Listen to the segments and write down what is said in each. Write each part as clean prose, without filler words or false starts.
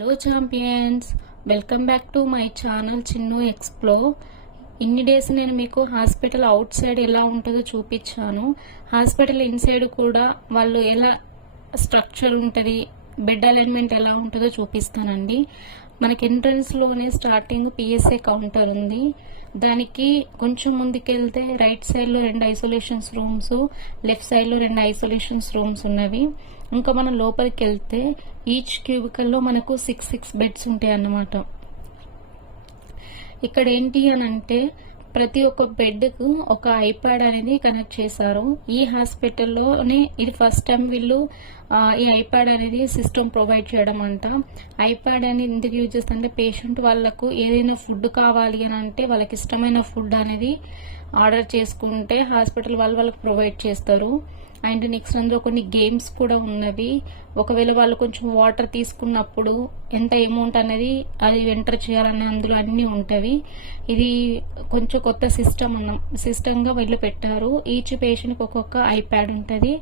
Hello champions, welcome back to my channel Chinnu explore. ఇన్ని days నేను మీకు హాస్పిటల్ అవుట్ సైడ్ ఎలా ఉంటుందో చూపించాను. హాస్పిటల్ ఇన్సైడ్ కూడా వాళ్ళు ఎలా స్ట్రక్చర్ ఉంటుంది, బెడ్ అలైన్మెంట్ ఎలా ఉంటుందో చూపిస్తానండి. మనకి ఎంట్రన్స్లోనే స్టార్టింగ్ పిఎస్ఏ కౌంటర్ ఉంది. దానికి కొంచెం ముందుకెళ్తే రైట్ సైడ్లో 2 ఐసోలేషన్స్ రూమ్స్, లెఫ్ట్ సైడ్లో 2 ఐసోలేషన్స్ రూమ్స్ ఉన్నవి. ఇంకా మనం లోపలికి వెళ్తే ఈచ్ క్యూబికల్లో మనకు 6 బెడ్స్ ఉంటాయి అన్నమాట. ఇక్కడ ఏంటి అని అంటే ప్రతి ఒక్క బెడ్కు ఒక ఐప్యాడ్ అనేది కనెక్ట్ చేశారు. ఈ హాస్పిటల్లోనే ఇది ఫస్ట్ టైం వీళ్ళు ఈ ఐప్యాడ్ అనేది సిస్టమ్ ప్రొవైడ్ చేయడం అంట. ఐప్యాడ్ అనేది ఎందుకు యూజ్ చేస్తారంటే పేషెంట్ వాళ్ళకు ఏదైనా ఫుడ్ కావాలి అని అంటే వాళ్ళకి ఇష్టమైన ఫుడ్ అనేది ఆర్డర్ చేసుకుంటే హాస్పిటల్ వాళ్ళకి ప్రొవైడ్ చేస్తారు. అండ్ నెక్స్ట్ అందులో కొన్ని గేమ్స్ కూడా ఉన్నవి. ఒకవేళ వాళ్ళు కొంచెం వాటర్ తీసుకున్నప్పుడు ఎంత అమౌంట్ అనేది అది ఎంటర్ చేయాలన్న అందులో అన్నీ ఉంటవి. ఇది కొంచెం కొత్త సిస్టమ్గా వీళ్ళు పెట్టారు. ఈచ్ పేషెంట్కి ఒక్కొక్క ఐప్యాడ్ ఉంటుంది.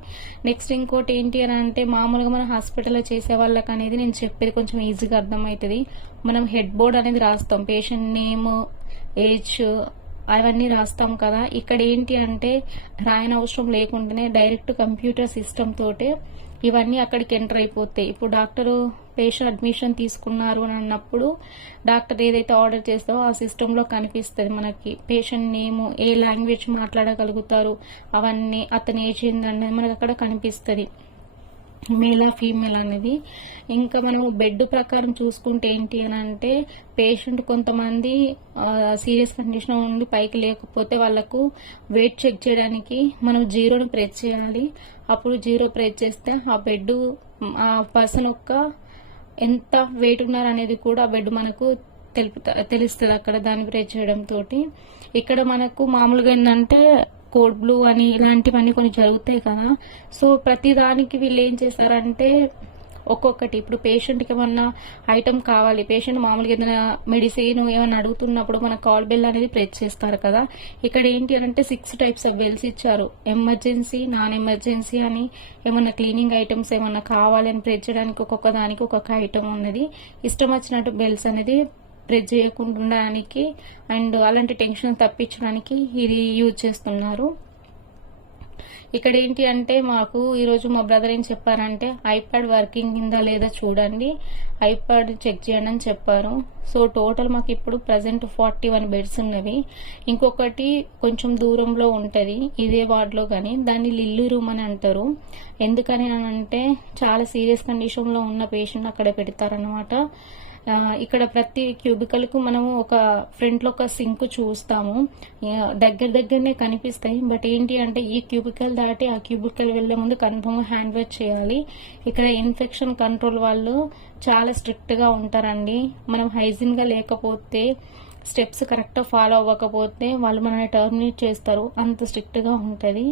నెక్స్ట్ ఇంకోటి ఏంటి అని అంటే మామూలుగా మన హాస్పిటల్లో చేసే వాళ్ళకి అనేది నేను చెప్పేది కొంచెం ఈజీగా అర్థమవుతుంది. మనం హెడ్ బోర్డ్ అనేది రాస్తాం, పేషెంట్ నేమ్, ఏజ్ అవన్నీ రాస్తాం కదా. ఇక్కడ ఏంటి అంటే రాయన అవసరం లేకుండానే డైరెక్ట్ కంప్యూటర్ సిస్టమ్ తోటే ఇవన్నీ అక్కడికి ఎంటర్ అయిపోతాయి. ఇప్పుడు డాక్టరు పేషెంట్ అడ్మిషన్ తీసుకున్నారు అని అన్నప్పుడు డాక్టర్ ఏదైతే ఆర్డర్ చేస్తావో ఆ సిస్టంలో కనిపిస్తుంది మనకి. పేషెంట్ నేము, ఏ లాంగ్వేజ్ మాట్లాడగలుగుతారు, అవన్నీ అతని ఏజ్ ఏందనేది మనకు అక్కడ కనిపిస్తుంది, మేలా ఫీమేల్ అనేది. ఇంకా మనం బెడ్ ప్రకారం చూసుకుంటే ఏంటి అని అంటే పేషెంట్ కొంతమంది సీరియస్ కండిషన్ ఉండి పైకి లేకపోతే వాళ్ళకు వెయిట్ చెక్ చేయడానికి మనం 0ని ప్రెస్ చేయాలి. అప్పుడు 0 ప్రెస్ చేస్తే ఆ బెడ్ ఆ పర్సన్ యొక్క ఎంత వెయిట్ ఉన్నారు అనేది కూడా ఆ బెడ్ మనకు తెలుస్తుంది అక్కడ దాన్ని ప్రెస్ చేయడం తోటి. ఇక్కడ మనకు మామూలుగా ఏంటంటే కోడ్ బ్లూ అని ఇలాంటివన్నీ కొన్ని జరుగుతాయి కదా. సో ప్రతి దానికి వీళ్ళు ఏం చేస్తారంటే ఒక్కొక్కటి ఇప్పుడు పేషెంట్కి ఏమన్నా ఐటమ్ కావాలి, పేషెంట్ మామూలుగా ఏదైనా మెడిసిన్ ఏమైనా అడుగుతున్నప్పుడు మన కాల్ బెల్ అనేది ప్రెస్ చేస్తారు కదా. ఇక్కడ ఏంటి అంటే 6 టైప్స్ ఆఫ్ బెల్స్ ఇచ్చారు. ఎమర్జెన్సీ, నాన్ ఎమర్జెన్సీ అని, ఏమన్నా క్లీనింగ్ ఐటమ్స్ ఏమన్నా కావాలి అని ప్రెస్ చేయడానికి ఒక్కొక్క దానికి ఒక్కొక్క ఐటమ్ ఉన్నది. ఇష్టం వచ్చినట్టు బెల్స్ అనేది ప్రెస్ చేయకుండా ఉండడానికి అండ్ అలాంటి టెన్షన్ తప్పించడానికి ఇది యూజ్ చేస్తున్నారు. ఇక్కడ ఏంటి అంటే మాకు ఈరోజు మా బ్రదర్ ఏం చెప్పారంటే ఐప్యాడ్ వర్కింగ్ కిందా లేదా చూడండి, ఐప్యాడ్ చెక్ చేయండి అని చెప్పారు. సో టోటల్ మాకు ఇప్పుడు ప్రజెంట్ 41 బెడ్స్ ఉన్నవి. ఇంకొకటి కొంచెం దూరంలో ఉంటుంది ఇదే వార్డులో, కానీ దాన్ని లిల్లీ రూమ్ అని అంటారు. ఎందుకని అంటే చాలా సీరియస్ కండిషన్లో ఉన్న పేషెంట్ అక్కడ పెడతారనమాట. ఇక్కడ ప్రతి క్యూబికల్ కు మనము ఒక ఫ్రంట్ లో ఒక సింక్ చూస్తాము, దగ్గరనే కనిపిస్తాయి. బట్ ఏంటి అంటే ఈ క్యూబికల్ దాటి ఆ క్యూబికల్ వెళ్లే ముందు కన్ఫర్మ్ హ్యాండ్ వాష్ చేయాలి. ఇక్కడ ఇన్ఫెక్షన్ కంట్రోల్ వాళ్ళు చాలా స్ట్రిక్ట్ గా ఉంటారండి. మనం హైజీన్ గా లేకపోతే, స్టెప్స్ కరెక్ట్గా ఫాలో అవ్వకపోతే వాళ్ళు మనల్ని టర్మినేట్ చేస్తారు, అంత స్ట్రిక్ట్గా ఉంటుంది.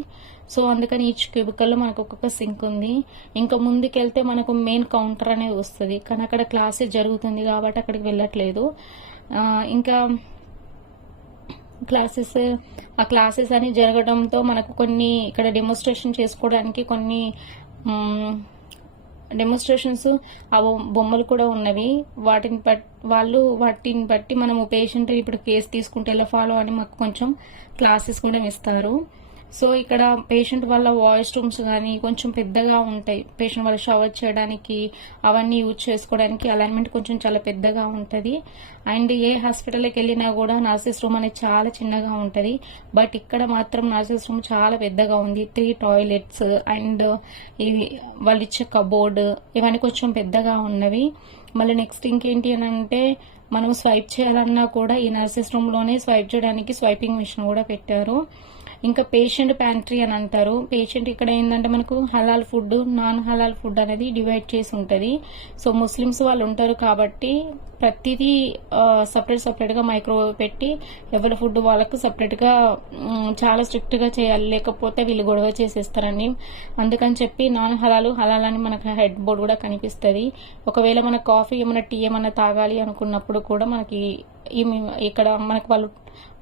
సో అందుకని ఈచ్ క్యూబికల్లో మనకు ఒక్కొక్క సింక్ ఉంది. ఇంకా ముందుకెళ్తే మనకు మెయిన్ కౌంటర్ అనేది వస్తుంది, కానీ అక్కడ క్లాసెస్ జరుగుతుంది కాబట్టి అక్కడికి వెళ్ళట్లేదు. ఇంకా క్లాసెస్ అని జరగడంతో మనకు కొన్ని ఇక్కడ డెమోన్స్ట్రేషన్ చేసుకోవడానికి కొన్ని డెమోన్స్ట్రేషన్స్ ఆ బొమ్మలు కూడా ఉన్నవి. వాటిని బట్టి మనము పేషెంట్ ఇప్పుడు కేసు తీసుకుంటే ఎలా ఫాలో అని మాకు కొంచెం క్లాసెస్ కూడా ఇస్తారు. సో ఇక్కడ పేషెంట్ వాళ్ళ వాయిస్ రూమ్స్ కానీ కొంచెం పెద్దగా ఉంటాయి. పేషెంట్ వాళ్ళు షవర్ చేయడానికి అవన్నీ యూజ్ చేసుకోవడానికి అలైన్మెంట్ కొంచెం చాలా పెద్దగా ఉంటుంది. అండ్ ఏ హాస్పిటల్కి వెళ్ళినా కూడా నర్సెస్ రూమ్ అనేది చాలా చిన్నగా ఉంటుంది. బట్ ఇక్కడ మాత్రం నర్సెస్ రూమ్ చాలా పెద్దగా ఉంది. 3 టాయిలెట్స్ అండ్ ఇవి వాళ్ళు ఇచ్చే కబోర్డ్ ఇవన్నీ కొంచెం పెద్దగా ఉన్నవి. మళ్ళీ నెక్స్ట్ ఇంకేంటి అని అంటే మనం స్వైప్ చేయాలన్నా కూడా ఈ నర్సెస్ రూమ్ లోనే స్వైప్ చేయడానికి స్వైపింగ్ మిషన్ కూడా పెట్టారు. ఇంకా పేషెంట్ ప్యాంట్రీ అని అంటారు. పేషెంట్ ఇక్కడ ఏంటంటే మనకు హలాల్ ఫుడ్, నాన్ హలాల్ ఫుడ్ అనేది డివైడ్ చేసి ఉంటుంది. సో ముస్లిమ్స్ వాళ్ళు ఉంటారు కాబట్టి ప్రతిదీ సపరేట్ గా మైక్రోవేవ్ పెట్టి ఎవరి ఫుడ్ వాళ్ళకు సపరేట్ గా చాలా స్ట్రిక్ట్ గా చేయాలి, లేకపోతే వీళ్ళు గొడవ చేసేస్తారండి. అందుకని చెప్పి నాన్ హలాల్ అని మనకు హెడ్ బోర్డ్ కూడా కనిపిస్తుంది. ఒకవేళ మన కాఫీ ఏమైనా టీ ఏమైనా తాగాలి అనుకున్నప్పుడు కూడా మనకి ఇక్కడ మనకు వాళ్ళు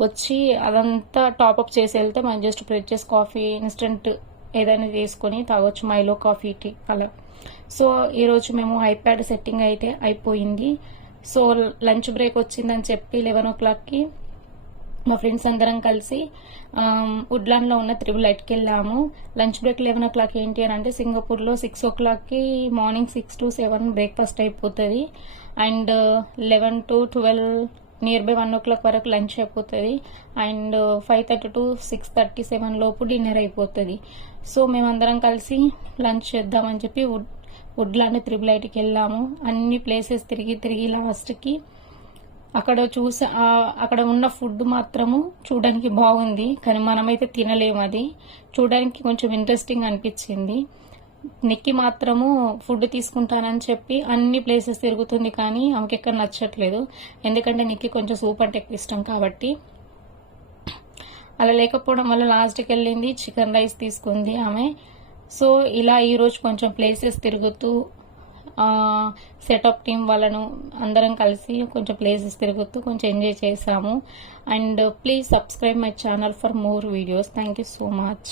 వచ్చి అదంతా టాప్అప్ చేసి వెళ్తే మనం జస్ట్ ప్రెస్ చేసి కాఫీ ఇన్స్టెంట్ ఏదైనా చేసుకొని తాగొచ్చు, మైలో కాఫీ టీ అలా. సో ఈరోజు మేము ఐప్యాడ్ సెట్టింగ్ అయితే అయిపోయింది. సో లంచ్ బ్రేక్ వచ్చిందని చెప్పి 11 o'clockకి మా ఫ్రెండ్స్ అందరం కలిసి వుడ్లాండ్లో ఉన్న త్రిబులైట్కి వెళ్ళాము. లంచ్ బ్రేక్ 11 o'clock ఏంటి అని అంటే, సింగపూర్లో 6 o'clockకి మార్నింగ్ 6 to 7 బ్రేక్ఫాస్ట్ అయిపోతుంది. And 11 to 12 near by 1 o'clock వరకు లంచ్ అయిపోతుంది. అండ్ 5:30 to 6:37 లోపు డిన్నర్ అయిపోతుంది. సో మేమందరం కలిసి లంచ్ చేద్దామని చెప్పి వుడ్లాండ్ త్రిబులైట్కి వెళ్ళాము. అన్ని ప్లేసెస్ తిరిగి లాస్ట్కి అక్కడ ఉన్న ఫుడ్ మాత్రము చూడడానికి బాగుంది, కానీ మనమైతే తినలేము. అది చూడడానికి కొంచెం ఇంట్రెస్టింగ్ అనిపించింది. నిక్కి మాత్రము ఫుడ్ తీసుకుంటానని చెప్పి అన్ని ప్లేసెస్ తిరుగుతుంది, కానీ ఆమెకి ఎక్కడ నచ్చట్లేదు. ఎందుకంటే నిక్కి కొంచెం సూప్ అంటే ఎక్కువ ఇష్టం కాబట్టి. అలా లేకపోవడం వల్ల లాస్ట్కి వెళ్ళింది చికెన్ రైస్ తీసుకుంది ఆమె. సో ఇలా ఈరోజు కొంచెం ప్లేసెస్ తిరుగుతూ సెటప్ టీం వాళ్ళను అందరం కలిసి కొంచెం ప్లేసెస్ తిరుగుతూ కొంచెం ఎంజాయ్ చేసాము. And please subscribe my channel for more videos. Thank you so much.